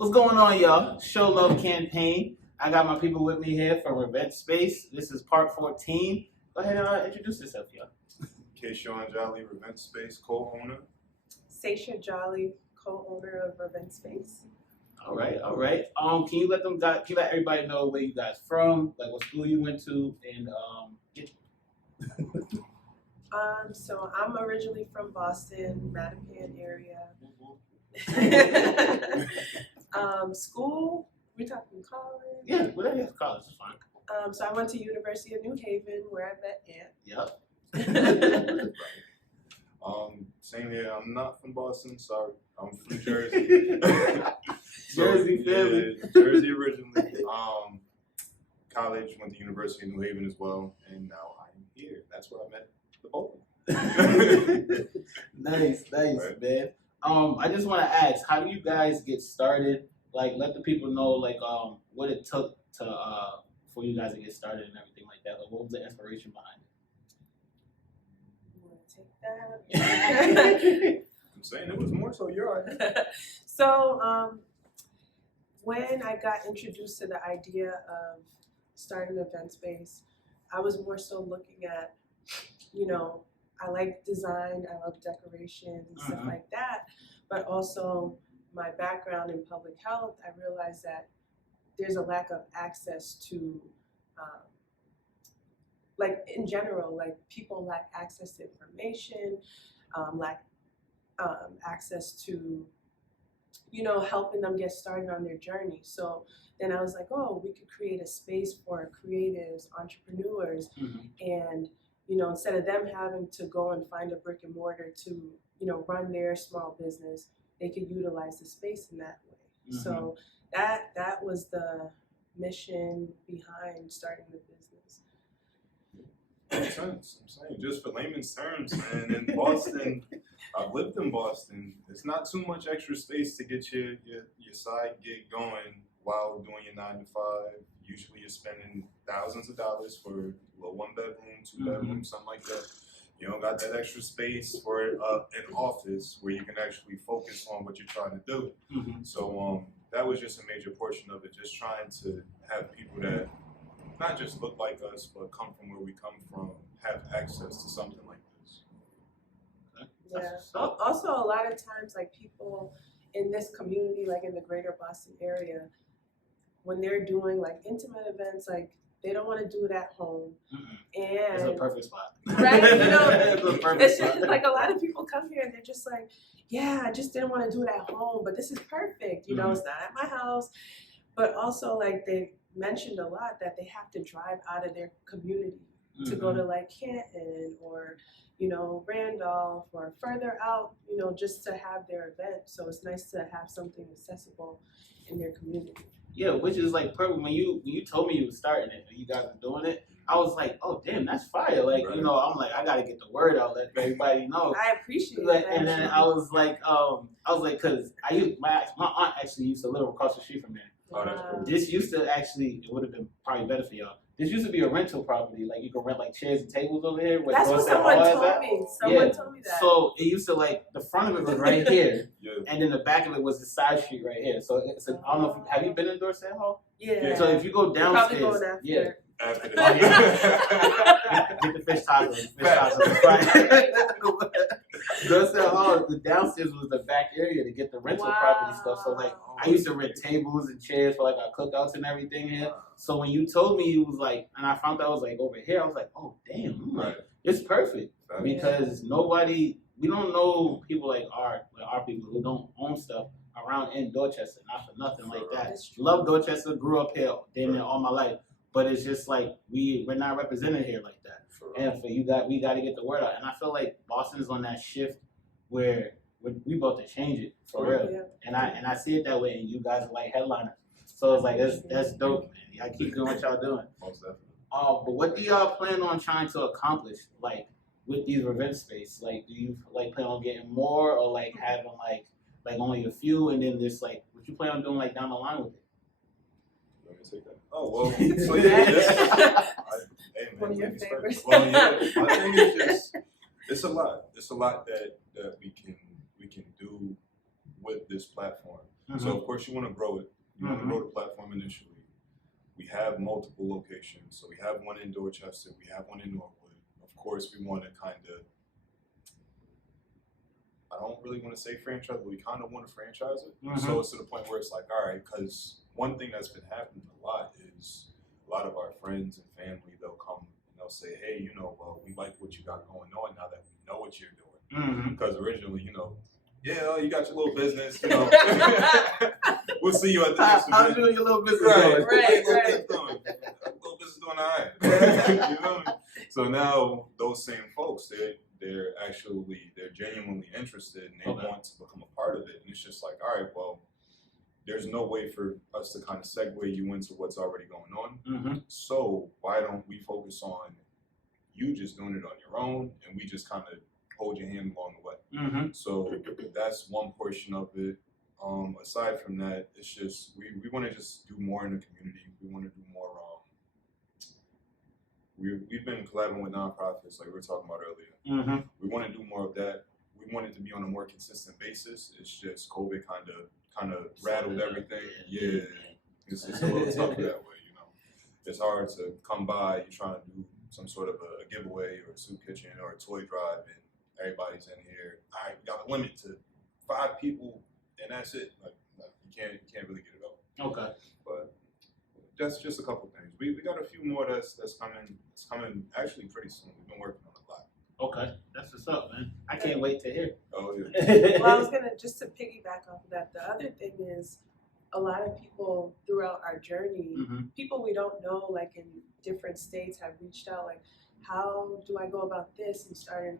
What's going on, y'all? Show Love Campaign. I got my people with me here from Event Space. This is part 14. Go ahead and introduce yourself, y'all. Kayshawn Jolly, Event Space co-owner. Sasha Jolly, co-owner of Event Space. All right. Can you let everybody know where you guys from, like what school you went to, and So I'm originally from Boston, Mattapan area. School, we talking college? Yeah, whatever. College is fine. So I went to University of New Haven where I met Yep. Same here. I'm not from Boston, sorry. I'm from Jersey. Jersey, Philly. Yeah, Jersey originally. College, went to University of New Haven as well, and now I'm here. That's where I met the both of them. Nice, Right. man. I just want to ask, how do you guys get started? Like, let the people know, like, what it took to for you guys to get started and everything like that. Like, what was the inspiration behind You want to take that? I'm saying it was more so your idea. So when I got introduced to the idea of starting an event space, I was more so looking at, I like design, I love decoration and stuff like that, but also my background in public health, I realized that there's a lack of access to, like in general, like people lack access to information, lack access to, helping them get started on their journey. So then I was like, oh, we could create a space for creatives, entrepreneurs, and instead of them having to go and find a brick and mortar to, run their small business, they could utilize the space in that way. So that was the mission behind starting the business. Makes sense. I'm saying, just for layman's terms, man, in Boston, I've lived in Boston. It's not too much extra space to get your side gig going while doing your 9 to 5. Usually you're spending thousands of dollars for a little 1 bedroom, 2 bedroom, something like that. You don't got that extra space for an office where you can actually focus on what you're trying to do. So that was just a major portion of it, just trying to have people that not just look like us, but come from where we come from, have access to something like this. Yeah. Also, a lot of times, like people in this community, like in the greater Boston area, when they're doing like intimate events, like they don't want to do it at home. And It's a perfect spot. Right? It's a perfect it's spot. just, like a lot of people come here and they're just like, yeah, I just didn't want to do it at home, but this is perfect. It's not at my house. But also, like they mentioned a lot that they have to drive out of their community to go to like Canton or Randolph or further out, just to have their event. So it's nice to have something accessible in their community. Yeah, which is like perfect. When you told me you were starting it and you guys were doing it, I was like, oh damn, that's fire. Like, Right. I'm like, I gotta get the word out, let everybody know. I appreciate Like, that. and then I was like, cause my aunt actually used to live across the street from there. Oh, that's cool. This used to actually, it would have been probably better for y'all. This used to be a rental property. Like you could rent like chairs and tables over here. That's what someone told me. Someone told me that. So it used to like, the front of it was right here. Yeah. And then the back of it was the side street right here. So it's I don't know, have you been in Dorset Hall? Yeah. So if you go downstairs, Probably going after. yeah. After Get the the fish tacos. Right. Dorset Hall, the downstairs was the back area to get the rental property stuff. So like, I used to rent tables and chairs for like our cookouts and everything here. So when you told me it was like, and I found out I was like over here, I was like, oh damn, I'm like, it's perfect because we don't know people like our people who don't own stuff around in Dorchester, not for nothing like that. Love Dorchester, grew up here, been there all my life, but it's just like we're not represented here like that. And for you guys, we got to get the word out. And I feel like Boston's on that shift where we about to change it for real. Yeah. And I see it that way. And you guys are like headliners, so it's like that's dope, man. Y'all keep doing what y'all doing. Most definitely. But what do y'all plan on trying to accomplish, like with these event space? Like, do you like plan on getting more, or like having like only a few, and then this like what you plan on doing like down the line with it? Let me take that. Oh well, so yeah. One of your favorites. Well, yeah, I think it's a lot. It's a lot that we can do with this platform. So of course you want to grow it. You want to grow the platform initially. We have multiple locations. So we have one in Dorchester, we have one in Norwood. Of course we want to kind of, I don't really want to say franchise, but we kind of want to franchise it. So it's to the point where it's like, all right, because one thing that's been happening a lot is a lot of our friends and family, they'll come and they'll say, hey, you know, well, we like what you got going on now that we know what you're doing. Because originally, you know, yeah, you got your little business, you know. We'll see you at the next event. I'm doing your little business. Right. Little business doing all right. You know? So now those same folks, they're actually, they're genuinely interested and they want to become a part of it. And it's just like, all right, well, there's no way for us to kind of segue you into what's already going on. So why don't we focus on you just doing it on your own and we just kind of hold your hand along the way. So that's one portion of it. Aside from that, it's just we want to just do more in the community. We want to do more. We've been collaborating with nonprofits like we were talking about earlier. We want to do more of that. We want it to be on a more consistent basis. It's just COVID kind of rattled everything. Yeah, it's a little tough that way. You know, it's hard to come by. You're trying to do some sort of a giveaway or a soup kitchen or a toy drive, and everybody's in here. All right, we got a limit to 5 people. And that's it. Like you can't really get it up. Okay. But that's just a couple things. We got a few more that's coming. It's coming actually pretty soon. We've been working on a lot. Okay, that's what's up, man. I can't wait to hear. Oh yeah. Well, I was gonna just to piggyback off of that. The other thing is, a lot of people throughout our journey, people we don't know, like in different states, have reached out. Like, how do I go about this and starting,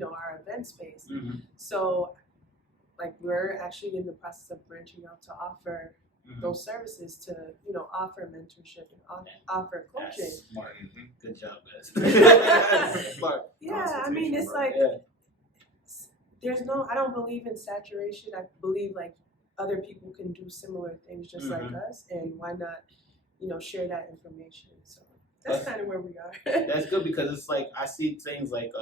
our event space? So. Like we're actually in the process of branching out to offer those services to, offer mentorship and offer coaching. That's smart. Good job, guys. Smart. Yeah, I mean, it's like, I don't believe in saturation. I believe like other people can do similar things just like us, and why not, share that information. So that's kind of where we are. That's good because it's like, I see things like,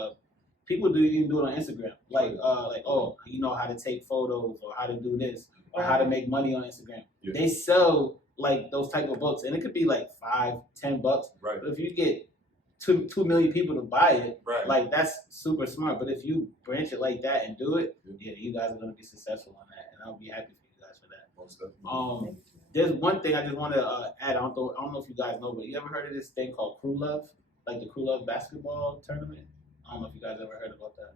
people even do it on Instagram, like oh, you know how to take photos or how to do this or how to make money on Instagram. They sell like those type of books, and it could be like $5-10. But if you get 2 million people to buy it, like that's super smart. But if you branch it like that and do it, you guys are gonna be successful on that, and I'll be happy for you guys for that. Most definitely. There's one thing I just want to add. I don't know if you guys know, but you ever heard of this thing called Crew Love, like the Crew Love basketball tournament? I don't know if you guys ever heard about that.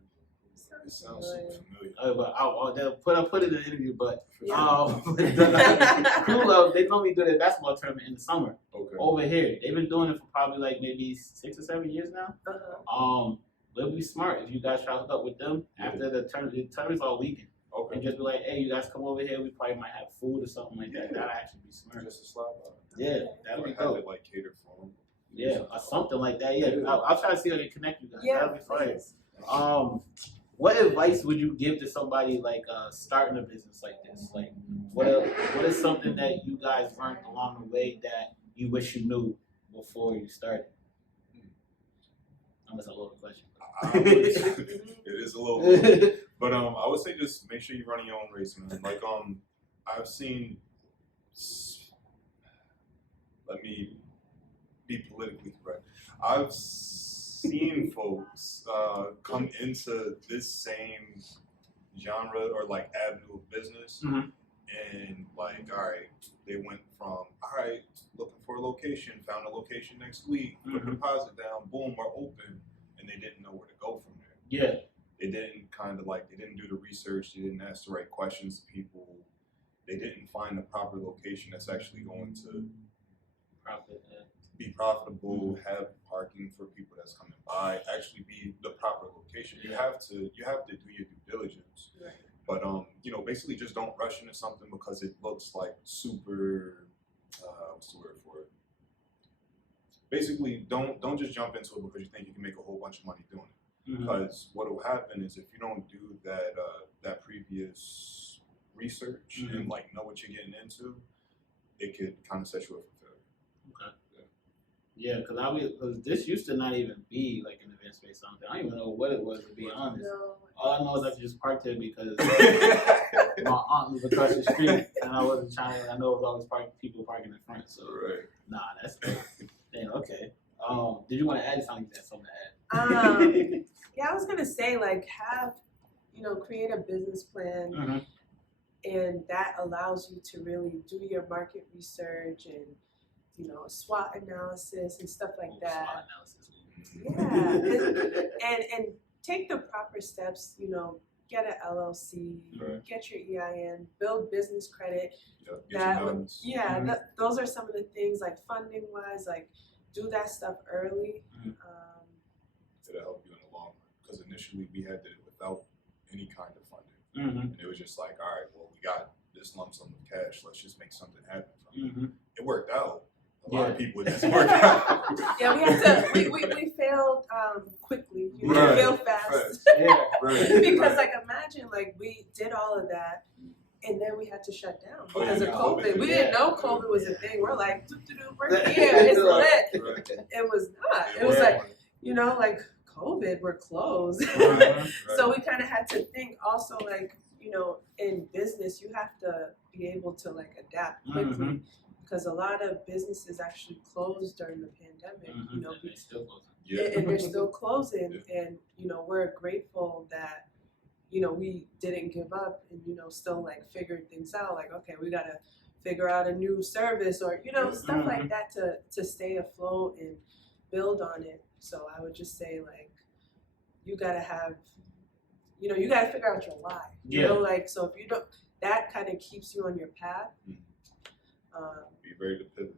It sounds super familiar. But I'll put it in the interview. But Crew Love, they normally do their basketball tournament in the summer over here. They've been doing it for probably like maybe 6 or 7 years now. But it'd be smart if you guys try to hook up with them after the tournament. The tournament's all weekend. And just be like, hey, you guys come over here. We probably might have food or something like that. That'd actually be smart. Just a slap by. Yeah, that'd be have dope. it like catered for them. Yeah, or something like that. Yeah, I'll try to see how they connect you guys. That'd be fun. What advice would you give to somebody like starting a business like this? Like, what is something that you guys learned along the way that you wish you knew before you started? That's a loaded question. It is a little bit, but I would say just make sure you're running your own race, man. Like I've seen. Let me be politically correct. I've seen folks come into this same genre or like avenue of business, and like, all right, they went from looking for a location, found a location next week, put a deposit down, boom, we're open, and they didn't know where to go from there. Yeah, they didn't they didn't do the research, they didn't ask the right questions to people, they didn't find the proper location that's actually going to be profitable, have parking for people that's coming by, actually be the proper location. You have to do your due diligence. But basically just don't rush into something because it looks like super what's the word for it? Basically don't just jump into it because you think you can make a whole bunch of money doing it. Because what will happen is if you don't do that previous research and like know what you're getting into, it could kind of set you up for failure. Yeah, because this used to not even be like an event space. Something I don't even know what it was, to be honest. No. All I know is I just parked here because my aunt was across the street, and I wasn't trying. I know it was always people parking in front. So nah, that's damn okay. Did you want to add something? That's something to add. Yeah, I was gonna say like create a business plan, Mm-hmm. and that allows you to really do your market research and SWOT analysis and stuff like that. Yeah, and take the proper steps. Get an LLC, get your EIN, build business credit. Those are some of the things like funding wise, like do that stuff early. It'll help you in the long run because initially we had it without any kind of funding, and it was just like, all right, well, we got this lump sum of cash, let's just make something happen from it. It worked out. A lot of people, it doesn't work out. Yeah, we had to. We failed quickly. We failed fast. Because like imagine like we did all of that, and then we had to shut down because of COVID. We didn't know COVID was a thing. We're like, we're here. It's lit. It was not. It was like like COVID. We're closed. So we kind of had to think also like in business you have to be able to like adapt quickly. Because a lot of businesses actually closed during the pandemic, and they're still closing. And they're still closing, and we're grateful that we didn't give up, and still like figured things out. Like, okay, we gotta figure out a new service, or stuff like that to stay afloat and build on it. So I would just say like you gotta have, you gotta figure out your why. Like so if you don't, that kind of keeps you on your path. Be ready to pivot.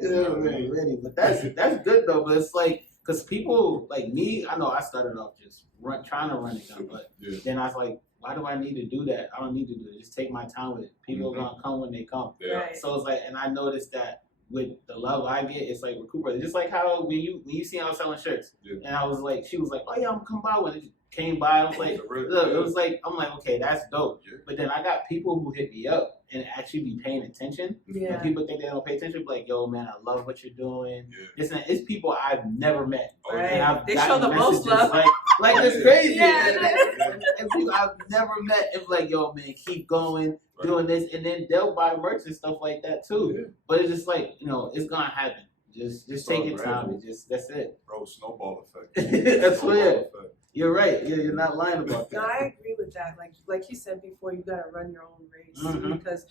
Ready. But that's good though. But it's like, cause people like me, I know I started off just trying to run it down, but then I was like, why do I need to do that? I don't need to do it. Just take my time with it. People are gonna come when they come. So it's like, and I noticed that with the love I get, it's like recuperating. Just like how when you see I was selling shirts, and I was like, she was like, oh yeah, I'm gonna come by when it came by. I was like, look, it was like, I'm like, okay, that's dope. But then I got people who hit me up and actually be paying attention. And people think they don't pay attention, but like, yo, man, I love what you're doing. It's people I've never met. And they show the most love. Like it's crazy. And people I've never met. It's like, yo, man, keep going, doing this, and then they'll buy merch and stuff like that too. But it's just like, it's gonna happen. Just take your time. That's it. Bro, snowball effect. That's weird. You're right. You're not lying about that. No, I agree with that. Like you said before, you gotta run your own race because,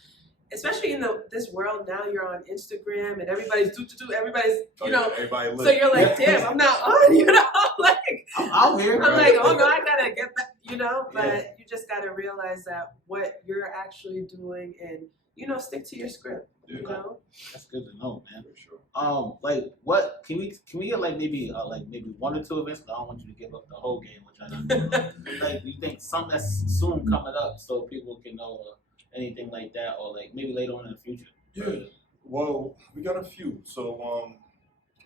especially in this world now, you're on Instagram and everybody's everybody's everybody so you're like, damn, I'm not on. Like I'm out here. I'm like, oh no, I gotta get back. But you just gotta realize that what you're actually doing and stick to your script. That's good to know, man. For sure. Like what can we get like maybe one or two events? I don't want you to give up the whole game, which I don't. Like you think something that's soon coming up so people can know anything like that, or like maybe later on in the future. Yeah. Well, we got a few. So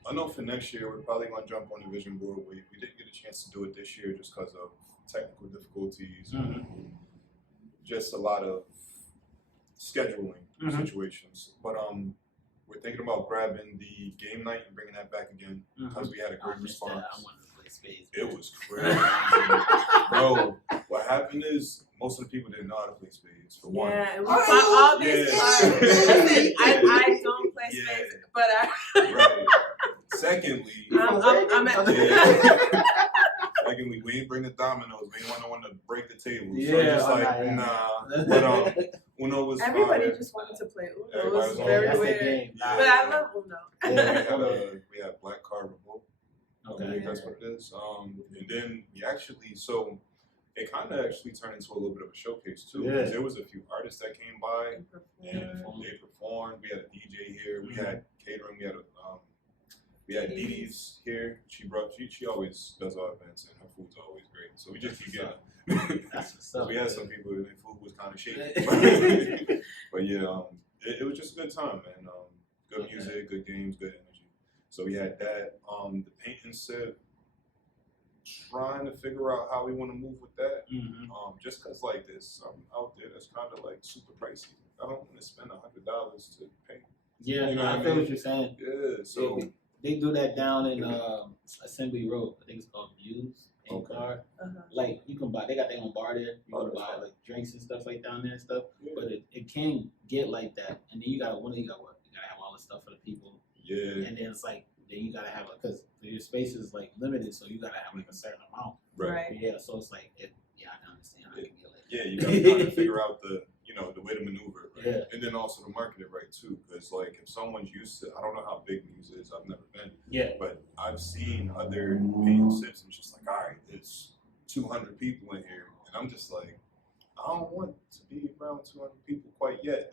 I know for next year we're probably gonna jump on the vision board. We didn't get a chance to do it this year just because of technical difficulties, just a lot of scheduling situations. But we're thinking about grabbing the game night and bringing that back again because we had a great response. I wanted to play spades. It was crazy. Bro, what happened is most of the people didn't know how to play spades, for one. Yeah, and we fought all these cards. Listen, I don't play spades, but Right. Secondly, secondly, we ain't bring the dominoes. We ain't want no one to break the table. So just like, nah. But Uno was everybody fine. just wanted to play Uno. Everybody It was very weird. Yeah. But I love Uno. We had Black Card Revolt. Okay. I think that's what it is. And then we actually, so it kind of actually turned into a little bit of a showcase too. Because there was a few artists that came by and they performed. We had a DJ here. We had catering. We had Dee Dee's here. She always does our events and her food's always great. So we just keep getting. We had some people and their food was kind of shaky. But yeah, it was just a good time, man. Good music, good games, good energy. So we had that. The paint and sip. Trying to figure out how we want to move with that. Just cause like there's something out there that's kind of like super pricey. I don't want to spend $100 to paint. Yeah, You know what I I feel mean? what you're saying. Yeah, so They do that down in Assembly Road. I think it's called Views in Okay. Car. Uh-huh. Like you can buy, they got their own bar there. You Oh, can that's buy fine. like drinks and stuff like down there and stuff. Yeah. But it can get like that, and then you gotta what? You gotta have all the stuff for the people, yeah, and then it's like then you gotta have because your space is like limited, so you gotta have like a certain amount. right. Yeah, so it's like yeah, I can understand how it can get like Yeah, you gotta kind of figure out the the way to maneuver, right? Yeah. And then also to market it right too, because like if someone's used to, I don't know how big Muse is, I've never been, but I've seen other paint sips and it's just like, all right, there's 200 people in here, and I'm just like, I don't want to be around 200 people quite yet.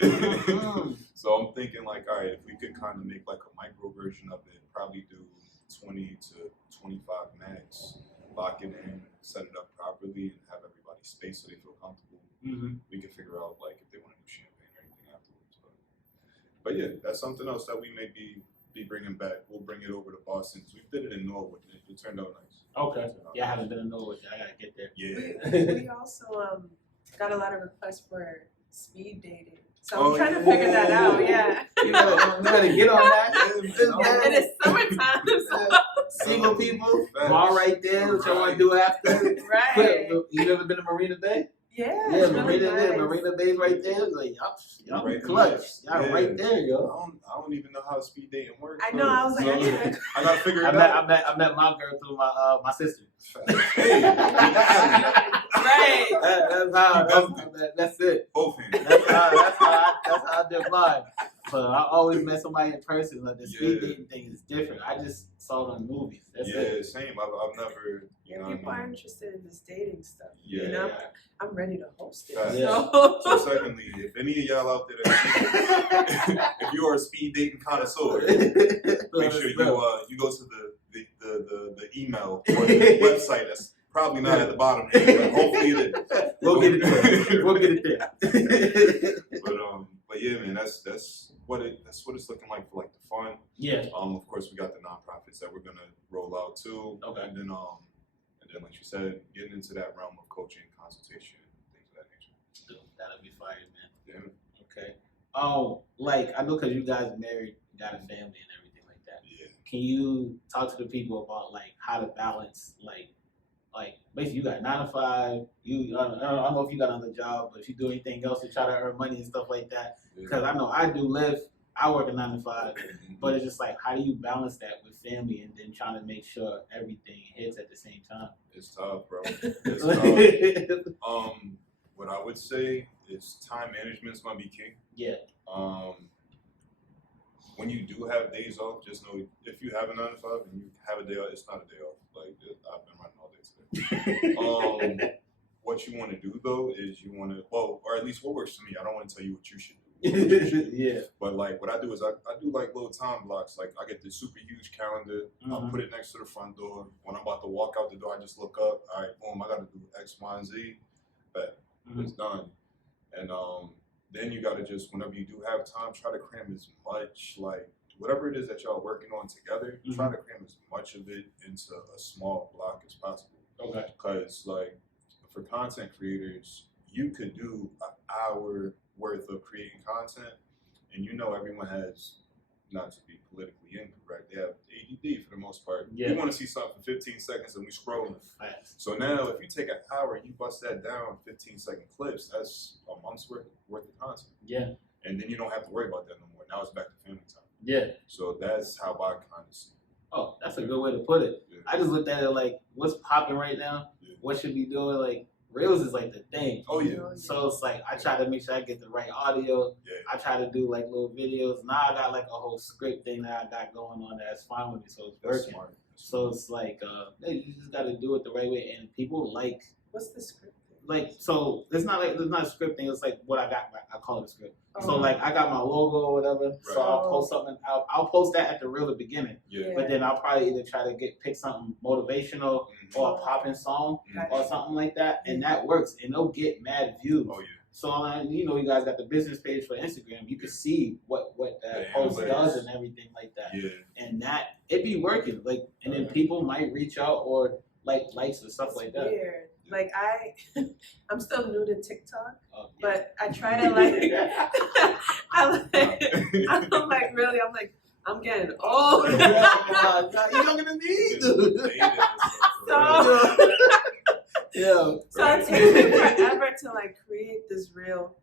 So I'm thinking like, all right, if we could kind of make like a micro version of it, probably do 20 to 25 max, lock it in, set it up properly, and have everybody space so they feel comfortable. We can figure out like if they want to do champagne or anything afterwards. But yeah, that's something else that we may be bringing back. We'll bring it over to Boston. We did it in Norwood. It turned out nice. Okay. Yeah, I haven't been in Norwood yet. I gotta get there. Yeah. We also got a lot of requests for speed dating. So Oh, I'm trying to figure that out. Yeah. You better get on that. And it's summertime, so Single people, Facts. bar right there. What y'all want to do after? right. You ever been to Marina Bay? Yeah, Yeah, it's really nice. Marina Bay's right there. Like y'all Right clutch. there. Y'all Yeah. right there, yo. I don't even know how speed dating works. I know. I was like, I need to. I gotta figure it out. I met my girl through my sister. Hey. Right. That's it. Both hands. That's how I did mine. But I always met somebody in person. Like the speed dating thing is different. I just saw it on movies. That's it. Same. I've never. Yeah, people are interested in this dating stuff. Yeah. You know, I'm ready to host it. Facts. So. So secondly, if any of y'all out there, if you are a speed dating connoisseur, make sure you go to the email or the website that's probably not at the bottom, but hopefully it is. We'll get it there. We'll get it there. But yeah, man, that's what it's looking like for like the fun. Yeah. Of course we got the nonprofits that we're gonna roll out too. Okay. And then like you said, getting into that realm of coaching, consultation, things of that nature. That'll be fire, man. Yeah. Okay. Like I know because you guys married, got a family and everything like that. Yeah. Can you talk to the people about like how to balance like basically you got 9 to 5. I don't know if you got another job, but if you do anything else to try to earn money and stuff like that. Because I know I do I work a 9 to 5, but it's just like how do you balance that with family and then trying to make sure everything hits at the same time? It's tough, bro. It's tough. What I would say is time management is gonna be key. Yeah. When you do have days off, just know if you have a 9 to 5 and you have a day off, it's not a day off. Like I've been running all day today. What you want to do though is you want to, or at least what works for me. I don't want to tell you what you should do. Yeah. But like what I do is I do like little time blocks. Like I get this super huge calendar. I'll put it next to the front door. When I'm about to walk out the door, I just look up. All right, boom, I got to do X, Y, and Z. But it's done. And then you got to just, whenever you do have time, try to cram as much, like whatever it is that y'all working on together, try to cram as much of it into a small block as possible. Okay. Because like for content creators, you could do an hour worth of creating content, and everyone has, not to be politically incorrect, they have ADD for the most part. Yeah. You want to see something for 15 seconds and we scrolling. So now if you take an hour and you bust that down 15-second clips, that's a month's worth of content. Yeah. And then you don't have to worry about that no more. Now it's back to family time. Yeah. So that's how I kind of see it. Oh, that's a good way to put it. Yeah. I just looked at it like, what's popping right now? Yeah. What should be doing? Like, Reels is like the thing. Oh, yeah. So it's like, I try to make sure I get the right audio. Yeah. I try to do like little videos. Now I got like a whole script thing that I got going on that's fine with me. So it's working. Smart. So it's like, you just got to do it the right way. And people like, What's the script? like, so it's not a script thing. It's like what I got. I call it a script. So like I got my logo or whatever. Right. So I'll post something. I'll post that at the reel at the beginning. Yeah. But then I'll probably either try to pick something motivational or a popping song or something like that, and that works, and they'll get mad views. Oh, yeah. So you guys got the business page for Instagram. You can see what that post does and everything like that. Yeah. And that it be working. Like, and then people might reach out or like likes or stuff like that. Weird. Like I'm still new to TikTok, Oh, yeah. but I try to like, I'm like really, I'm getting old. You're younger than me. So, Yeah. so it takes me forever to like create this reel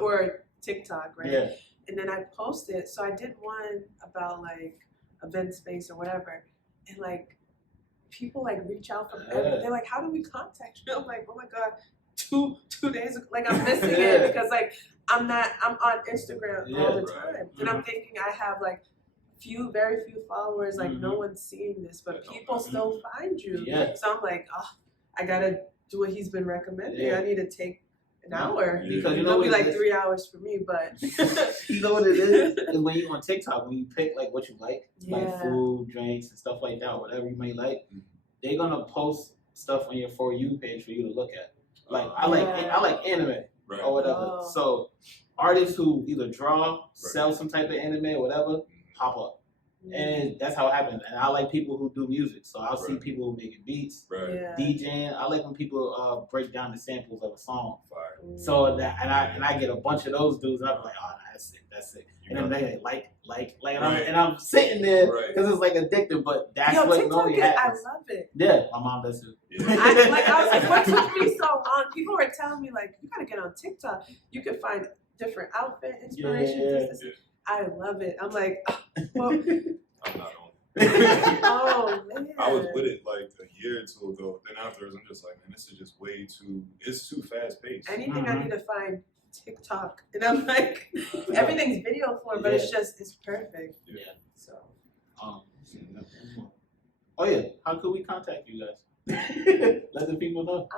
or TikTok, right? Yeah. And then I post it. So I did one about like event space or whatever, and like people like reach out from everywhere. They're like, "How do we contact you?" I'm like, "Oh my god, two days ago, like I'm missing it because like I'm on Instagram all the time, and I'm thinking I have like very few followers, like no one's seeing this, but people still find you. Yeah. So I'm like, oh, I gotta do what he's been recommending. Yeah. I need to take an hour. Because you know It'll what be it like is? 3 hours for me, but You know what it is? Is when you on TikTok, when you pick like what you like Yeah. food, drinks, and stuff like that, whatever you may like, they're gonna post stuff on your For You page for you to look at. Like I like anime or whatever. Oh. So artists who either draw, sell some type of anime or whatever, pop up. And that's how it happens. And I like people who do music. So I'll see people who making beats, DJing. I like when people break down the samples of a song. So that and I get a bunch of those dudes, and I'm like, oh, that's sick. And then they like, and I'm sitting there because it's like addictive. But that's what TikTok normally happens. I love it. Yeah, my mom does too. I was like, what took me so long? People were telling me like, you gotta get on TikTok. You can find different outfit inspiration. I love it. I'm like, well, I'm not on it. Oh man. I was with it like a year or two ago. Then afterwards, I'm just like, man, this is just it's too fast paced. Anything I need to find TikTok, and I'm like, everything's video form, but it's perfect. Yeah. So, oh yeah, how could we contact you guys? Let the people know.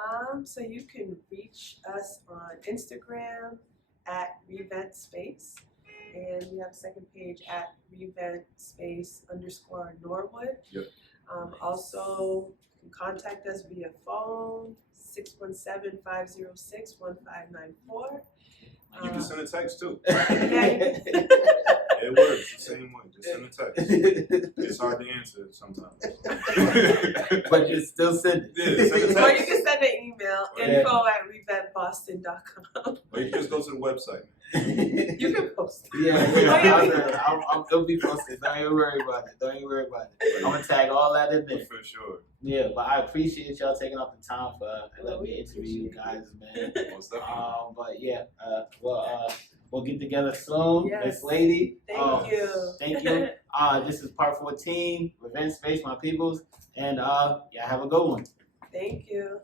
So you can reach us on Instagram at Revent Space, and we have a second page at Revent Space _Norwood. Yep. Also, you can contact us via phone 617-506-1594. You can send a text too. Yeah. It works the same way. Just send a text. It's hard to answer sometimes. But you still send it. Yeah, send a text. Or you can send an email, info@reventboston.com. Or you can just go to the website. You can post. It'll be posted. Don't even worry about it. I'm gonna tag all that in there. For sure. Yeah, but I appreciate y'all taking up the time for letting me interview you guys, man. But yeah, we'll get together soon. Yes. Miss Lady. Thank you. Thank you. This is part 14, Revenge Space, my peoples. And yeah, have a good one. Thank you.